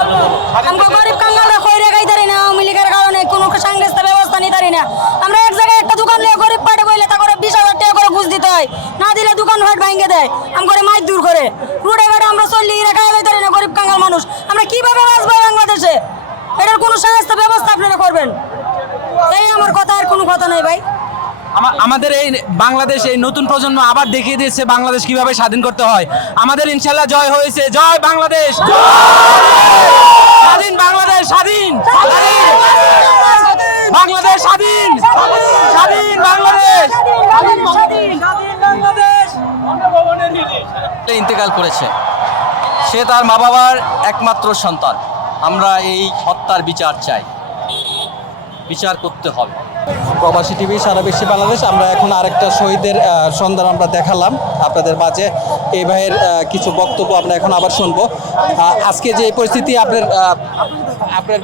আমগো গরিব কাঙ্গালরা কইরে গাইতারি না আওয়ামী লীগের কারণে কোনো সাংস্কৃতিক ব্যবস্থা নিতারি না। আমরা এক জায়গায় একটা দোকান নিয়ে গরিব পাড়ে বইলে তা করে 20,000 টাকা করে ঘুষ দিতে হয়, না দিলে দোকান ভাট ভাঙিয়ে দেয়, আম করে মাইর দূর করে রোডে ঘাটে আমরা চললি রেখা গাইতারি না গরিব কাঙ্গাল মানুষ। আমরা কিভাবে বাঁচবো বাংলাদেশে? এটার কোনো সাহায্য ব্যবস্থা আপনারা করবেন, এই আমার কথা, আর কোনো কথা নাই ভাই। আমাদের এই বাংলাদেশ, এই নতুন প্রজন্ম আবার দেখিয়ে দিয়েছে বাংলাদেশ কিভাবে স্বাধীন করতে হয়। আমাদের ইনশাল্লাহ জয় হয়েছে। জয় বাংলাদেশ, স্বাধীন বাংলাদেশ, স্বাধীন বাংলাদেশ, স্বাধীন স্বাধীন বাংলাদেশ। ইন্তেকাল করেছে, সে তার মা বাবার একমাত্র সন্তান। আমরা এই হত্যার বিচার চাই, বিচার করতে হবে। প্রবাসী টিভি সারা বিশ্বে বাংলাদেশ। আমরা এখন আরেকটা শহীদের সন্ধান আমরা দেখালাম আপনাদের মাঝে। এই ভাইয়ের কিছু বক্তব্য আমরা এখন আবার শুনবো। আজকে যে পরিস্থিতি, আপনার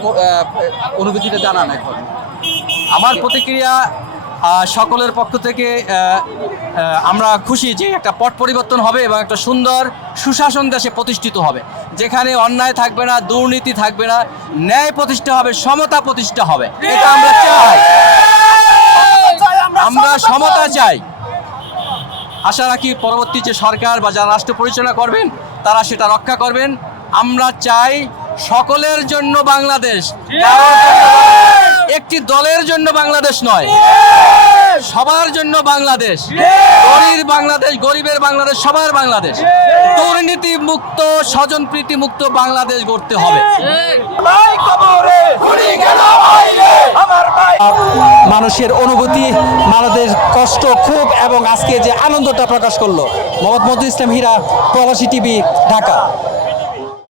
অনুভূতিটা জানান এখন। আমার প্রতিক্রিয়া, সকলের পক্ষ থেকে আমরা খুশি যে একটা পট পরিবর্তন হবে এবং একটা সুন্দর সুশাসন দেশে প্রতিষ্ঠিত হবে, যেখানে অন্যায় থাকবে না, দুর্নীতি থাকবে না, ন্যায় প্রতিষ্ঠা হবে, সমতা প্রতিষ্ঠা হবে। এটা আমরা চাই, আমরা সমতা চাই। আশা রাখি পরবর্তী যে সরকার বা যারা রাষ্ট্র পরিচালনা করবেন তারা সেটা রক্ষা করবেন। আমরা চাই সকলের জন্য বাংলাদেশ, একটি দলের জন্য বাংলাদেশ নয়, সবার জন্য বাংলাদেশ। বাংলাদেশ গরিবের বাংলাদেশ, সবার বাংলাদেশ। দুর্নীতি মুক্ত, স্বজনপ্রীতি মুক্ত বাংলাদেশ গড়তে হবে। মানুষের অনুভূতি, মানুষের কষ্ট, ক্ষোভ এবং আজকে যে আনন্দটা প্রকাশ করলো। মোহাম্মদ মতিউর ইসলাম হীরা, প্রবাসী টিভি, ঢাকা।